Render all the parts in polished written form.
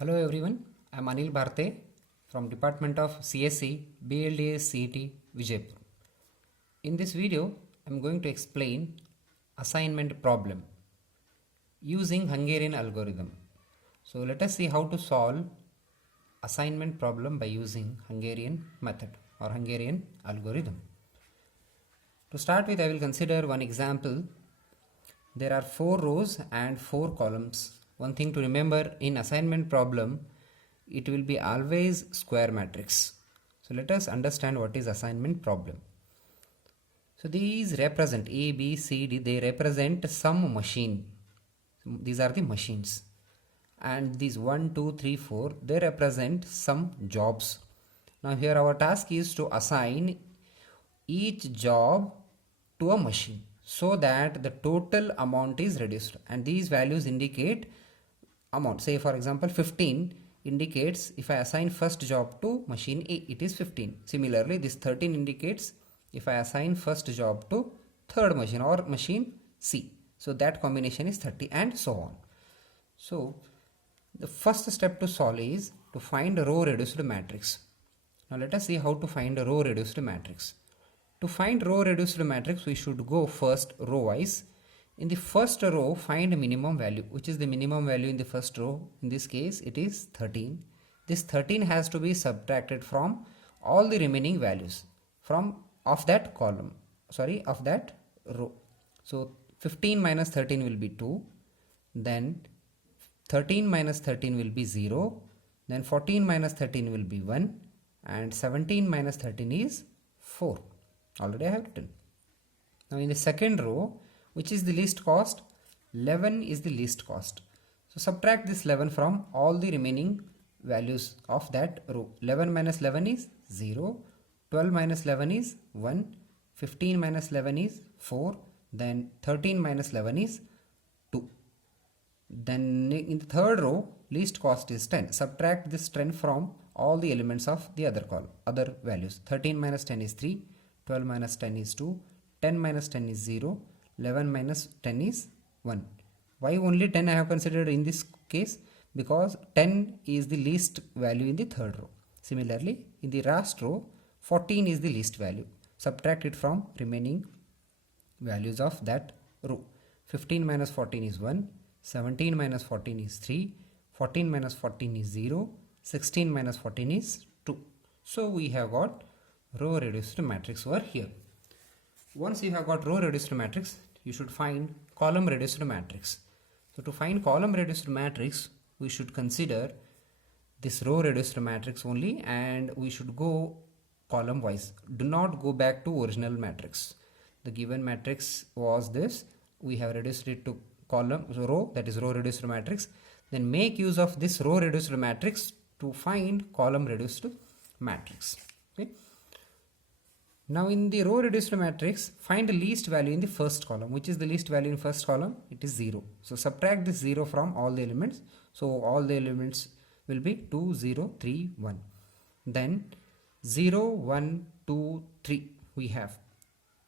Hello everyone, I am Anil Bharte from Department of CSE BLDS CET Vijaypur. In this video, I am going to explain assignment problem using Hungarian algorithm. So let us see how to solve assignment problem by using Hungarian method or Hungarian algorithm. To start with, I will consider one example. There are 4 rows and 4 columns. One thing to remember in assignment problem, it will be always square matrix. So let us understand what is assignment problem. So these represent A, B, C, D, they represent some machine. These are the machines. And these 1, 2, 3, 4, they represent some jobs. Now here our task is to assign each job to a machine so that the total amount is reduced, and these values indicate amount. Say for example 15 indicates if I assign first job to machine A, it is 15. Similarly this 13 indicates if I assign first job to third machine or machine C, so that combination is 30, and so on. So the first step to solve is to find a row reduced matrix. Now let us see how to find a row reduced matrix. To find row reduced matrix, we should go first row wise. In the first row, find minimum value. Which is the minimum value in the first row? In this case, it is 13. This 13 has to be subtracted from all the remaining values of that column. Of that row. So 15 minus 13 will be 2. Then 13 minus 13 will be 0. Then 14 minus 13 will be 1. And 17 minus 13 is 4. Already I have written. Now in the second row, which is the least cost? 11 is the least cost. So subtract this 11 from all the remaining values of that row. 11 minus 11 is 0. 12 minus 11 is 1. 15 minus 11 is 4. Then 13 minus 11 is 2. Then in the third row, least cost is 10. Subtract this 10 from all the elements of the other column, other values. 13 minus 10 is 3. 12 minus 10 is 2. 10 minus 10 is 0. 11 minus 10 is 1. Why only 10 I have considered in this case? Because 10 is the least value in the third row. Similarly, in the last row, 14 is the least value. Subtract it from remaining values of that row. 15 minus 14 is 1. 17 minus 14 is 3. 14 minus 14 is 0. 16 minus 14 is 2. So we have got row reduced matrix over here. Once you have got row reduced matrix, you should find column reduced matrix. So to find column reduced matrix, we should consider this row reduced matrix only, and we should go column wise. Do not go back to original matrix. The given matrix was this. We have reduced it to column, so row, that is row reduced matrix. Then make use of this row reduced matrix to find column reduced matrix. Okay. Now in the row reduced matrix, find the least value in the first column. Which is the least value in first column? It is 0. So subtract this 0 from all the elements. So all the elements will be 2, 0, 3, 1. Then 0, 1, 2, 3 we have.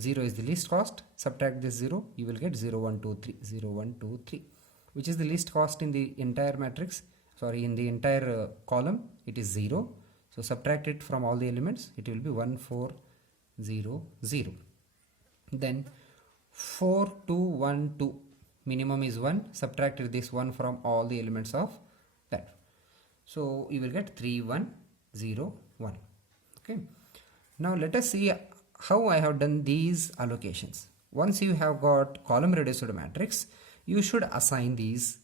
0 is the least cost. Subtract this 0, you will get 0, 1, 2, 3. 0, 1, 2, 3. Which is the least cost in the entire matrix? In the entire column, it is 0. So subtract it from all the elements. It will be 1, 4, 0, 0. Then 4, 2, 1, 2. Minimum is 1. Subtract this 1 from all the elements of that. So you will get 3, 1, 0, 1. Okay. Now let us see how I have done these allocations. Once you have got column reduced matrix, you should assign these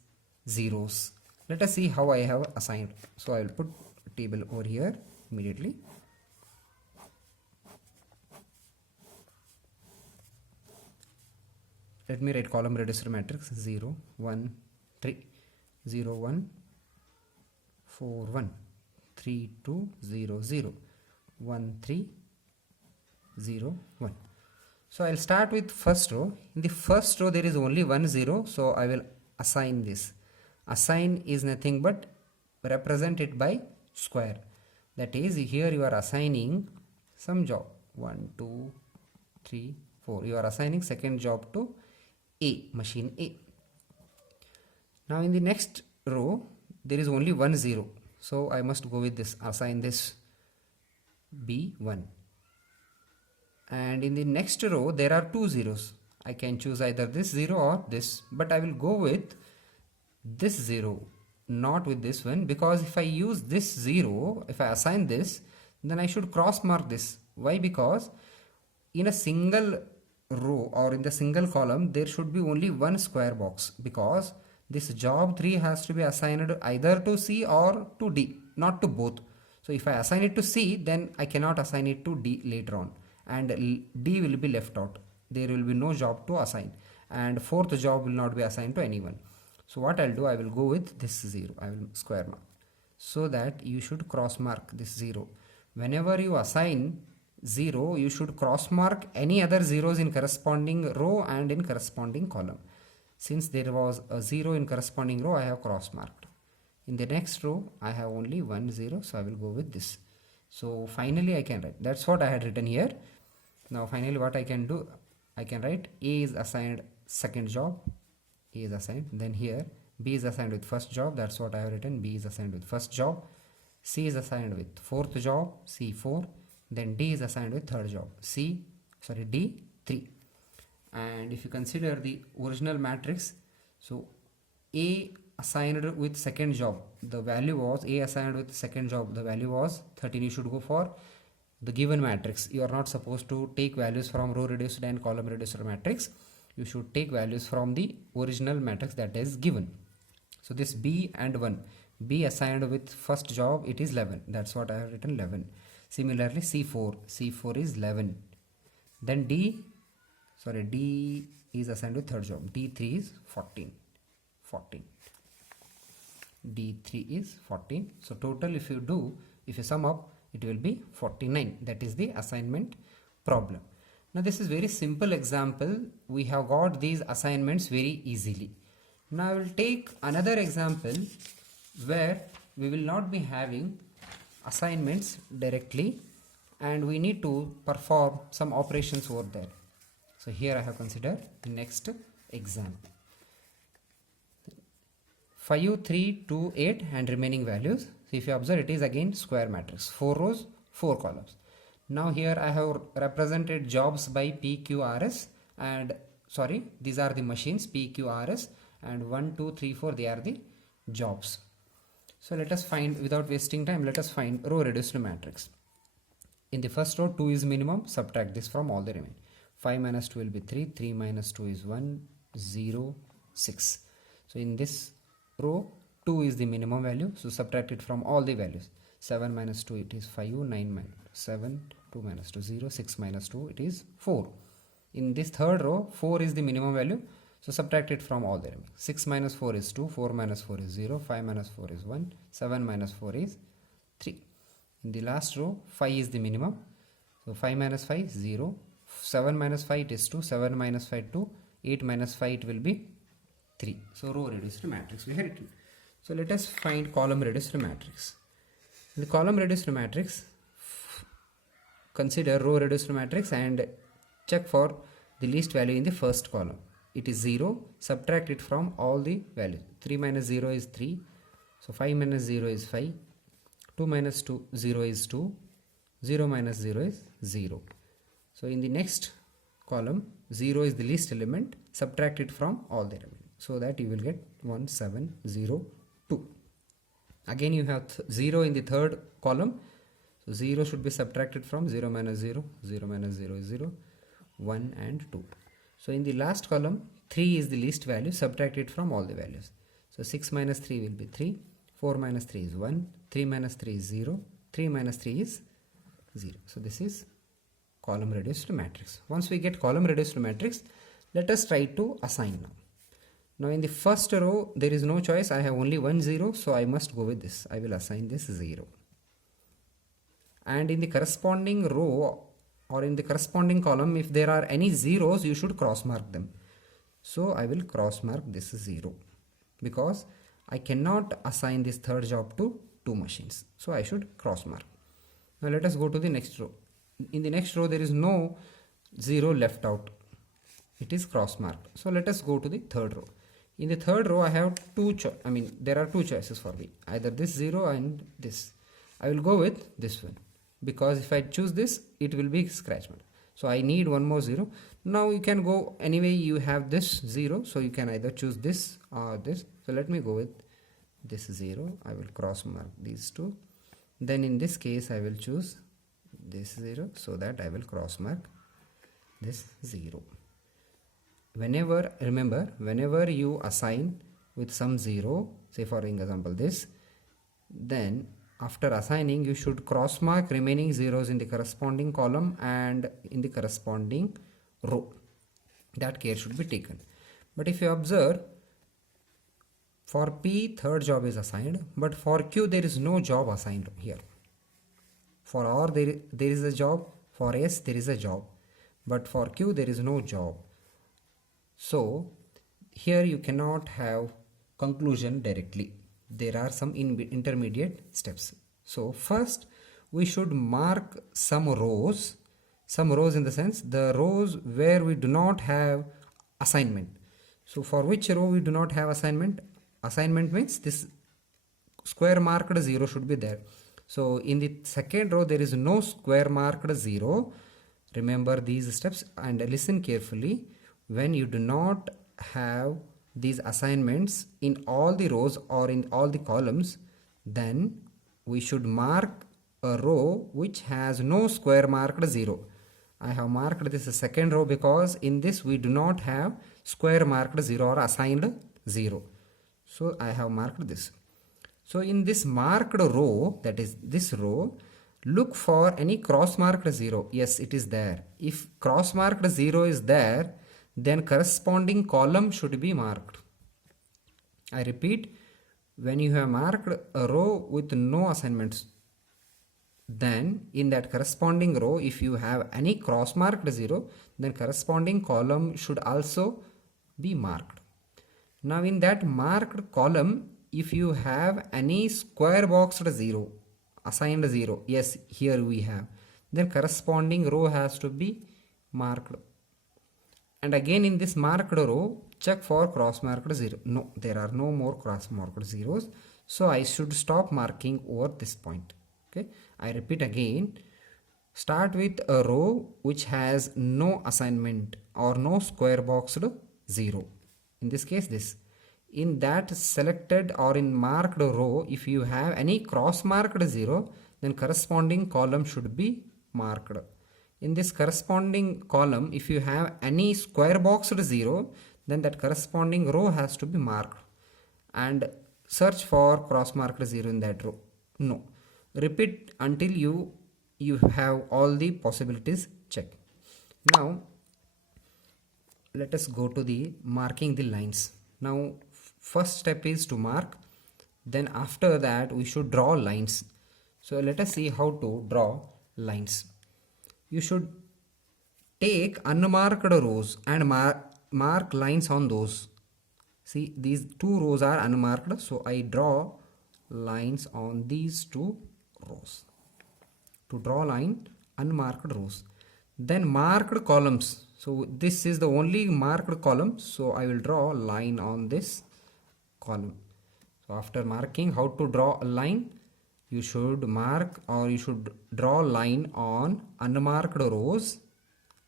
zeros. Let us see how I have assigned. So I will put a table over here immediately. Let me write column reduced matrix 0, 1, 3, 0, 1, 4, 1, 3, 2, 0, 0, 1, 3, 0, 1. So I'll start with first row. In the first row there is only 1 0, so I will assign this. Assign is nothing but represent it by square. That is, here you are assigning some job. 1, 2, 3, 4. You are assigning second job to A, machine A. Now in the next row, there is only one 0, so I must go with this, assign this B1. And in the next row there are two zeros. I can choose either this 0 or this, but I will go with this 0, not with this one, because if I use this 0, if I assign this, then I should cross mark this. Why? Because in a single row or in the single column there should be only one square box, because this job 3 has to be assigned either to C or to D, not to both. So if I assign it to C, then I cannot assign it to D later on, and D will be left out. There will be no job to assign, and fourth job will not be assigned to anyone. So what I'll do, I will go with this 0, I will square mark, so that you should cross mark this 0. Whenever you assign 0, you should cross mark any other zeros in corresponding row and in corresponding column. Since there was a 0 in corresponding row, I have cross marked. In the next row, I have only one 0, so I will go with this. So finally I can write, that's what I had written here. Now finally what I can do, I can write A is assigned second job, A is assigned, then here B is assigned with first job, that's what I have written, B is assigned with first job, C is assigned with fourth job, C4, then D is assigned with third job, D3. And if you consider the original matrix, so A assigned with second job, the value was, A assigned with second job, the value was 13. You should go for the given matrix. You are not supposed to take values from row reduced and column reduced matrix. You should take values from the original matrix that is given. So this B and 1, B assigned with first job, it is 11, that's what I have written, 11. Similarly C4 is 11. Then D is assigned with third job, D3 is 14. D3 is 14. So total, if you sum up, it will be 49. That is the assignment problem. Now this is very simple example. We have got these assignments very easily. Now I will take another example where we will not be having assignments directly and we need to perform some operations over there. So here I have considered the next example. 5, 3, 2, 8 and remaining values. So if you observe, it is again square matrix, 4 rows, 4 columns. Now here I have represented jobs by PQRS, and these are the machines PQRS, and 1, 2, 3, 4, they are the jobs. So let us find, without wasting time, let us find row reduced matrix. In the first row 2 is minimum, subtract this from all the remaining. 5 minus 2 will be 3, 3 minus 2 is 1, 0, 6. So in this row 2 is the minimum value, so subtract it from all the values. 7 minus 2 it is 5, 9 minus 7, 2 minus 2 0, 6 minus 2 it is 4. In this third row 4 is the minimum value, so subtract it from all the remaining. 6 minus 4 is 2, 4 minus 4 is 0, 5 minus 4 is 1, 7 minus 4 is 3. In the last row 5 is the minimum, so 5 minus 5 is 0, 7 minus 5 it is 2, 7 minus 5 2, 8 minus 5 it will be 3. So row reduced matrix we have written. So let us find column reduced matrix. In the column reduced matrix, consider row reduced matrix and check for the least value in the first column. It is 0, subtract it from all the values. 3 minus 0 is 3, so 5 minus 0 is 5, 2 minus 0 is 2, 0 minus 0 is 0. So in the next column 0 is the least element, subtract it from all the remaining, so that you will get 1, 7, 0, 2. Again you have 0 in the third column, so 0 should be subtracted from 0 minus 0, 0 minus 0 is 0, 1 and 2. So in the last column 3 is the least value, subtract it from all the values. So 6 minus 3 will be 3, 4 minus 3 is 1, 3 minus 3 is 0, 3 minus 3 is 0. So this is column reduced matrix. Once we get column reduced matrix, let us try to assign now. Now in the first row there is no choice, I have only one 0, so I must go with this. I will assign this 0. And in the corresponding row or in the corresponding column, if there are any zeros, you should cross mark them. So I will cross mark this 0 because I cannot assign this third job to two machines. So I should cross mark. Now let us go to the next row. In the next row there is no 0 left out. It is cross marked. So let us go to the third row. In the third row I have there are two choices for me, either this 0 and this. I will go with this one because if I choose this it will be scratch mode, so I need one more 0. Now you can go anyway, you have this 0, so you can either choose this or this. So let me go with this 0. I will cross mark these two. Then in this case I will choose this 0, so that I will cross mark this 0. Remember, whenever you assign with some 0, say for example this, then after assigning you should cross mark remaining zeros in the corresponding column and in the corresponding row. That care should be taken. But if you observe, for P third job is assigned, but for Q there is no job assigned here. For R there is a job, for S there is a job, but for Q there is no job. So here you cannot have conclusion directly. There are some intermediate steps. So first we should mark some rows in the sense the rows where we do not have assignment. So for which row we do not have assignment? Assignment means this square marked 0 should be there. So in the second row there is no square marked 0. Remember these steps and listen carefully. When you do not have these assignments in all the rows or in all the columns, then we should mark a row which has no square marked 0. I have marked this second row because in this we do not have square marked 0 or assigned 0. So I have marked this. So in this marked row, that is this row, look for any cross marked 0. Yes, it is there. If cross marked 0 is there, then corresponding column should be marked. I repeat, when you have marked a row with no assignments, then in that corresponding row, if you have any cross marked 0, then corresponding column should also be marked. Now in that marked column, if you have any square boxed 0, assigned 0, yes, here we have, then corresponding row has to be marked. And again in this marked row, check for cross marked 0. No, there are no more cross marked zeros. So I should stop marking over this point. Okay, I repeat again, start with a row which has no assignment or no square boxed 0. In this case this. In that selected or in marked row, if you have any cross marked 0, then corresponding column should be marked. In this corresponding column, if you have any square boxed 0, then that corresponding row has to be marked. And search for cross marked 0 in that row. No. Repeat until you have all the possibilities checked. Now, let us go to the marking the lines. Now, first step is to mark. Then after that, we should draw lines. So let us see how to draw lines. You should take unmarked rows and mark lines on those. See, these two rows are unmarked, so I draw lines on these two rows. To draw line, unmarked rows. Then marked columns. So this is the only marked column, so I will draw a line on this column. So after marking how to draw a line, you should mark or you should draw line on unmarked rows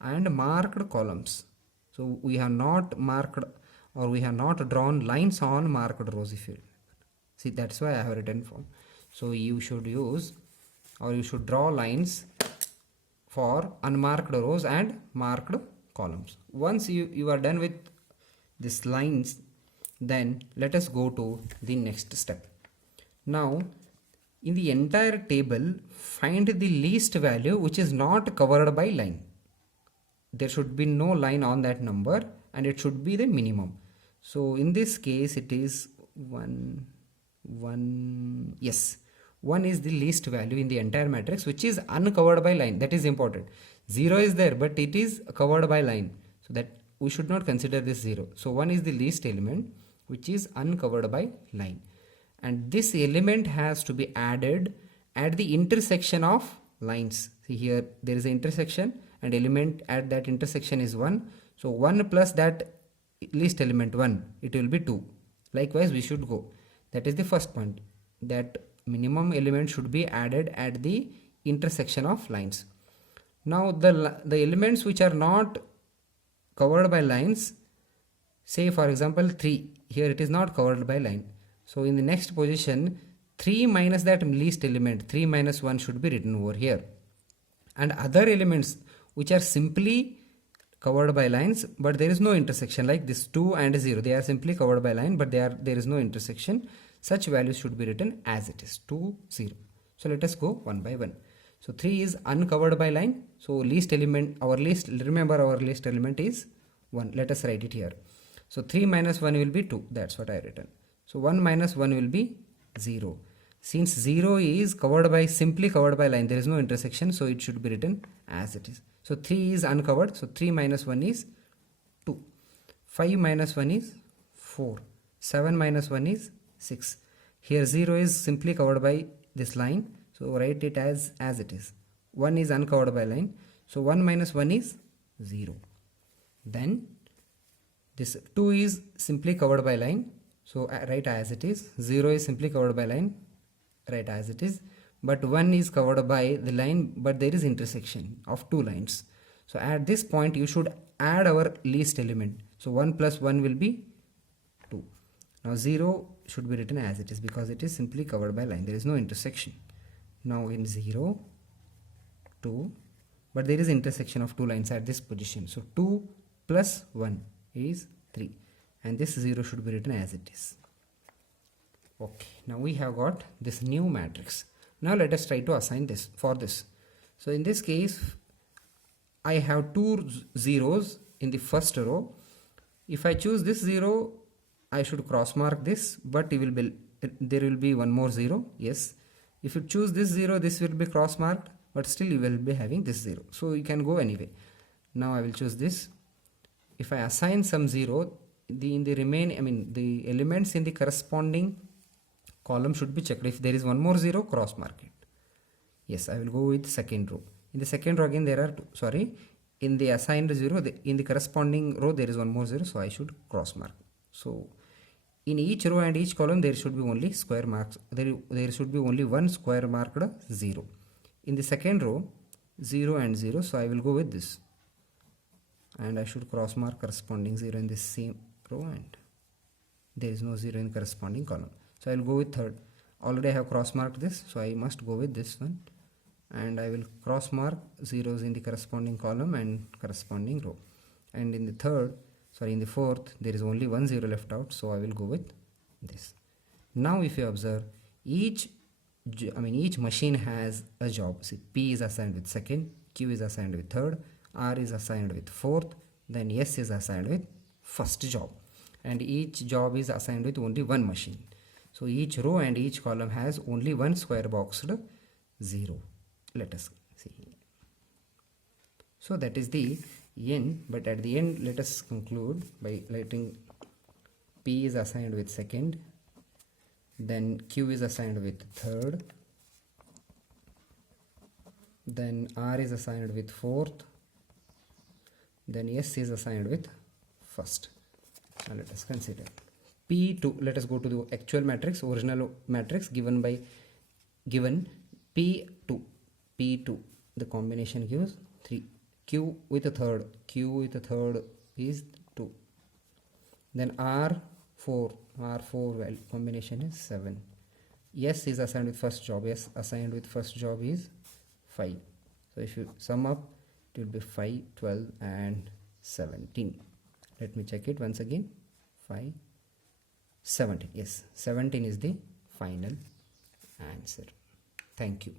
and marked columns. So we have not marked or we have not drawn lines on marked rows. If you see, that's why I have written form. So you should use or you should draw lines for unmarked rows and marked columns. Once you are done with these lines, then let us go to the next step. Now, in the entire table, find the least value which is not covered by line. There should be no line on that number and it should be the minimum. So in this case, it is 1. Yes, 1 is the least value in the entire matrix which is uncovered by line. That is important. 0 is there, but it is covered by line. So that we should not consider this 0. So 1 is the least element which is uncovered by line. And this element has to be added at the intersection of lines. See here, there is an intersection and element at that intersection is 1. So 1 plus that least element 1, it will be 2. Likewise we should go. That is the first point, that minimum element should be added at the intersection of lines. Now the elements which are not covered by lines, say for example 3, here it is not covered by line. So in the next position 3 minus that least element, 3 minus 1 should be written over here. And other elements which are simply covered by lines but there is no intersection, like this 2 and 0, they are simply covered by line but there is no intersection, such values should be written as it is, 2, 0. So let us go one by one. So 3 is uncovered by line, so least element, remember our least element is 1. Let us write it here. So 3 minus 1 will be 2, that's what I have written. So 1 minus 1 will be 0. Since 0 is simply covered by line, there is no intersection, so it should be written as it is. So 3 is uncovered, so 3 minus 1 is 2. 5 minus 1 is 4. 7 minus 1 is 6. Here 0 is simply covered by this line, so write it as it is. 1 is uncovered by line, so 1 minus 1 is 0. Then this 2 is simply covered by line, so write as it is. 0 is simply covered by line, write as it is. But 1 is covered by the line but there is intersection of two lines. So at this point you should add our least element. So 1 plus 1 will be 2. Now 0 should be written as it is because it is simply covered by line, there is no intersection. Now in 0, 2, but there is intersection of two lines at this position. So 2 plus 1 is 3 and this 0 should be written as it is. Okay, now we have got this new matrix. Now let us try to assign this for this. So in this case I have two zeros in the first row. If I choose this 0, I should cross mark this, but there will be one more 0. Yes, if you choose this 0, this will be cross marked, but still you will be having this 0, so you can go anyway. Now I will choose this. If I assign some 0, the elements in the corresponding column should be checked. If there is one more 0, cross mark it. Yes, I will go with second row. In the second row again there are in the assigned 0, in the corresponding row there is one more 0, so I should cross mark. So in each row and each column there should be only square marks, there should be only one square marked 0. In the second row 0 and 0, so I will go with this and I should cross mark corresponding 0 in this same row and there is no 0 in corresponding column. So I will go with third. Already I have cross marked this, so I must go with this one and I will cross mark zeros in the corresponding column and corresponding row. And in the fourth there is only one 0 left out, so I will go with this. Now if you observe, each machine has a job. See, P is assigned with second, Q is assigned with third, R is assigned with fourth, then S is assigned with first job, and each job is assigned with only one machine. So each row and each column has only one square boxed 0. Let us see. So that is the end, but at the end let us conclude by letting P is assigned with second, then Q is assigned with third, then R is assigned with fourth, then S is assigned with first. Now let us consider P2. Let us go to the actual matrix, original matrix given P2. The combination gives 3. Q with a third is 2. Then R4 value combination is 7. S is assigned with first job. S assigned with first job is 5. So if you sum up, it will be 5, 12 and 17. Let me check it once again. 5, 17. Yes, 17 is the final answer. Thank you.